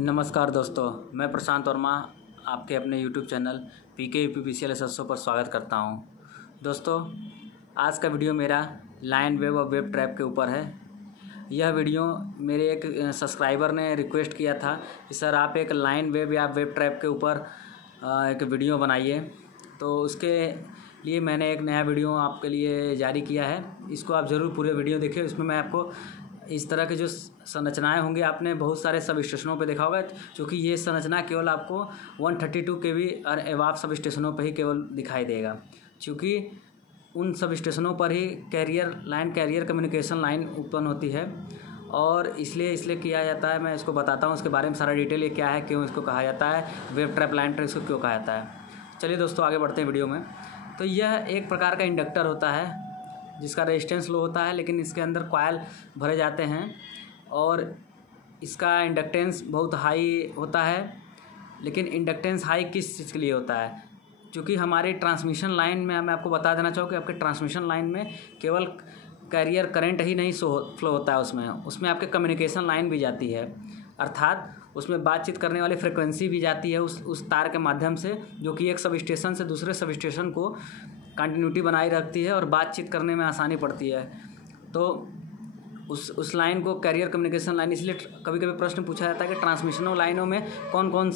नमस्कार दोस्तों, मैं प्रशांत वर्मा आपके अपने YouTube channel PK UPPCL SSO पर स्वागत करता हूं। दोस्तों, आज का वीडियो मेरा लाइन वेब और वेब ट्रैप के ऊपर है। यह वीडियो मेरे एक सब्सक्राइबर ने रिक्वेस्ट किया था कि सर आप एक लाइन वेब या वेब ट्रैप के ऊपर एक वीडियो बनाइए, तो उसके लिए मैंने एक नया वीडियो आपके लिए जारी किया है। इसको आप ज़रूर पूरे वीडियो देखिए। इसमें मैं आपको इस तरह के जो संरचनाएं होंगी, आपने बहुत सारे सब स्टेशनों पे देखा होगा, क्योंकि ये संरचना केवल आपको 132 kV और एवाब सब स्टेशनों पर ही केवल दिखाई देगा, क्योंकि उन सब स्टेशनों पर ही कैरियर कम्युनिकेशन लाइन उत्पन्न होती है और इसलिए किया जाता है। मैं इसको बताता हूँ, उसके बारे में सारा डिटेल, ये क्या है, क्यों इसको कहा जाता है, वेब ट्रैप लाइन ट्रैप इसको क्यों कहा जाता है। चलिए दोस्तों, आगे बढ़ते हैं वीडियो में। तो यह एक प्रकार का इंडक्टर होता है जिसका रेजिस्टेंस लो होता है, लेकिन इसके अंदर कॉइल भरे जाते हैं और इसका इंडक्टेंस बहुत हाई होता है। लेकिन इंडक्टेंस हाई किस चीज़ के लिए होता है? क्योंकि हमारी ट्रांसमिशन लाइन में मैं आपको बता देना चाहूँ कि आपके ट्रांसमिशन लाइन में केवल कैरियर करंट ही नहीं फ्लो होता है, उसमें आपके कम्युनिकेशन लाइन भी जाती है, अर्थात उसमें बातचीत करने वाली फ्रिक्वेंसी भी जाती है उस तार के माध्यम से, जो कि एक सब स्टेशन से दूसरे सब स्टेशन को कंटिन्यूटी बनाए रखती है और बातचीत करने में आसानी पड़ती है। तो उस लाइन को कैरियर कम्युनिकेशन लाइन, इसलिए कभी कभी प्रश्न पूछा जाता है कि ट्रांसमिशनल लाइनों में कौन कौन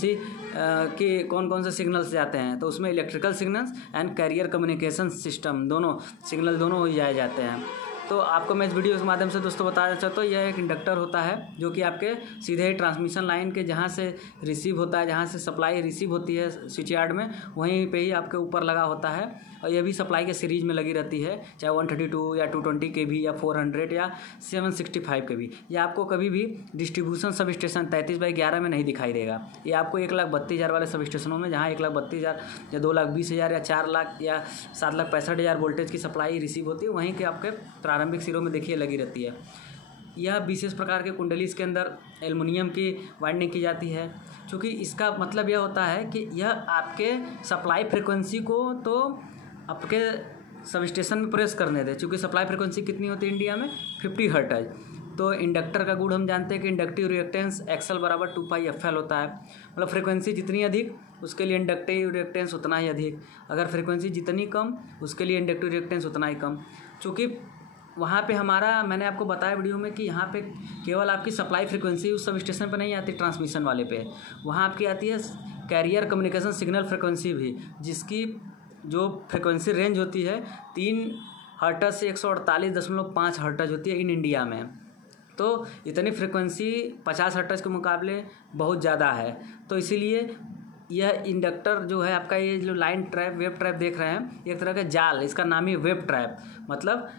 से सिग्नल्स जाते हैं। तो उसमें electrical signals and carrier communication system दोनों हो जाए जाते हैं। तो आपको मैं इस वीडियो के माध्यम से दोस्तों बताना चाहता हूँ, यह एक इंडक्टर होता है जो कि आपके सीधे ही ट्रांसमिशन लाइन के जहाँ से रिसीव होता है, जहाँ से सप्लाई रिसीव होती है स्विच यार्ड में, वहीं पे ही आपके ऊपर लगा होता है। और यह भी सप्लाई के सीरीज़ में लगी रहती है, चाहे 132 या 220 kV या 400 या 765 kV। यह आपको कभी भी डिस्ट्रीब्यूशन सब स्टेशन 33/11 में नहीं दिखाई देगा। ये आपको 1,32,000 वाले सब स्टेशनों में, जहाँ 1,32,000 या 2,20,000 या 4 लाख या 7,65,000 वोल्टेज की सप्लाई रिसीव होती है, वहीं के आपके प्रारंभिक सिरों में देखिए लगी रहती है। यह विशेष प्रकार के कुंडली, इसके अंदर एल्युमिनियम की वाइंडिंग की जाती है, क्योंकि इसका मतलब यह होता है कि यह आपके सप्लाई फ्रिक्वेंसी को तो आपके सब स्टेशन में प्रेस करने दे। क्योंकि सप्लाई फ्रिक्वेंसी कितनी होती है इंडिया में? 50 हर्ट्ज। तो इंडक्टर का गुण हम जानते हैं कि इंडक्टिव रिएक्टेंस XL = 2πfL होता है। मतलब फ्रिक्वेंसी जितनी अधिक उसके लिए इंडक्टिव रिएक्टेंस उतना ही अधिक, अगर फ्रिक्वेंसी जितनी कम उसके लिए इंडक्टिव रिएक्टेंस उतना ही कम। चूँकि वहाँ पे मैंने आपको बताया वीडियो में कि यहाँ पे केवल आपकी सप्लाई फ्रिक्वेंसी उस सब स्टेशन पे नहीं आती, ट्रांसमिशन वाले पे वहाँ आपकी आती है कैरियर कम्युनिकेशन सिग्नल फ्रिक्वेंसी भी, जिसकी जो फ्रिक्वेंसी रेंज होती है 3 हर्ट्ज से 148.5 हर्ट्ज होती है इन इंडिया में। तो इतनी फ्रिक्वेंसी 50 हर्ट्ज के मुकाबले बहुत ज़्यादा है। तो इसीलिए यह इंडक्टर जो है आपका, ये जो लाइन ट्रैप वेब ट्रैप देख रहे हैं, एक तरह का जाल, इसका नाम ही वेब ट्रैप, मतलब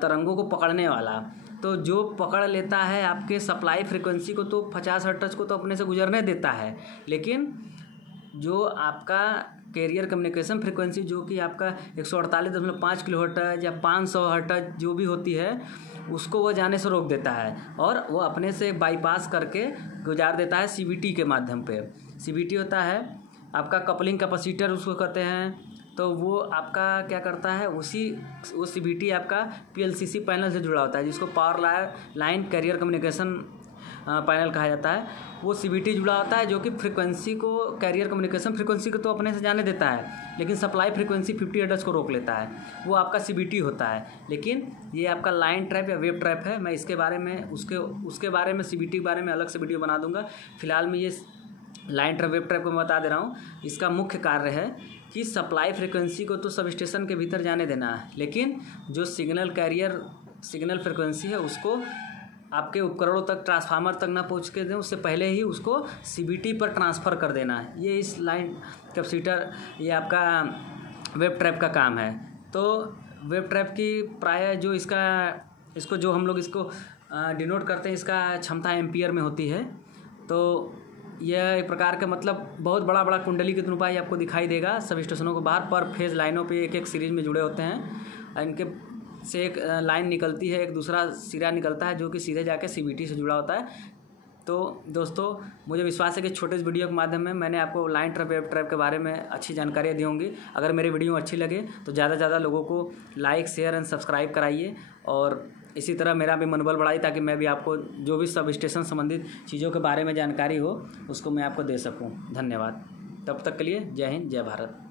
तरंगों को पकड़ने वाला। तो जो पकड़ लेता है आपके सप्लाई फ्रिक्वेंसी को, तो 50 हर्ट्ज को तो अपने से गुजरने देता है, लेकिन जो आपका कैरियर कम्युनिकेशन फ्रिक्वेंसी जो कि आपका 148.5 किलोहर्ट्ज या 500 हर्ट्ज जो भी होती है, उसको वह जाने से रोक देता है और वो अपने से बाईपास करके गुजार देता है CVT के माध्यम पे। CVT होता है आपका कपलिंग कैपेसिटर, उसको कहते हैं। तो वो आपका क्या करता है, वो CVT आपका PLCC पैनल से जुड़ा होता है, जिसको power line carrier communication panel कहा जाता है। वो CVT जुड़ा होता है जो कि फ्रिक्वेंसी को, कैरियर कम्युनिकेशन फ्रिक्वेंसी को तो अपने से जाने देता है, लेकिन सप्लाई फ्रिक्वेंसी 50 हर्ट्ज को रोक लेता है। वो आपका CVT होता है। लेकिन ये आपका लाइन ट्रैप या वेब ट्रैप है। मैं इसके बारे में उसके बारे में CVT के बारे में अलग से वीडियो बना दूंगा। फिलहाल में ये लाइन ट्रैप वेब ट्रैप को मैं बता दे रहा हूँ। इसका मुख्य कार्य है कि सप्लाई फ्रिक्वेंसी को तो सब स्टेशन के भीतर जाने देना है, लेकिन जो सिग्नल फ्रिक्वेंसी है उसको आपके उपकरणों तक, ट्रांसफार्मर तक ना पहुँच के दें, उससे पहले ही उसको CVT पर ट्रांसफ़र कर देना है। ये इस लाइन कैपेसिटर, ये आपका वेब ट्रैप का काम है। तो वेब ट्रैप की प्राय जो इसको जो हम लोग इसको डिनोट करते हैं, इसका क्षमता एम्पियर में होती है। तो यह एक प्रकार का, मतलब बहुत बड़ा कुंडली की अनुपात आपको दिखाई देगा सब स्टेशनों को बाहर पर फेज लाइनों पे एक सीरीज में जुड़े होते हैं। इनके से एक लाइन निकलती है, एक दूसरा सिरा निकलता है जो कि सीधे जाके CVT से जुड़ा होता है। तो दोस्तों, मुझे विश्वास है कि छोटे इस वीडियो के माध्यम में मैंने आपको लाइन ट्रैप वेब ट्रैप के बारे में अच्छी जानकारियाँ दी होंगी। अगर मेरी वीडियो अच्छी लगे तो ज़्यादा से ज़्यादा लोगों को लाइक, शेयर एंड सब्सक्राइब कराइए और इसी तरह मेरा भी मनोबल बढ़ाई, ताकि मैं भी आपको जो भी सब स्टेशन संबंधित चीज़ों के बारे में जानकारी हो उसको मैं आपको दे सकूं। धन्यवाद। तब तक के लिए जय हिंद, जय भारत।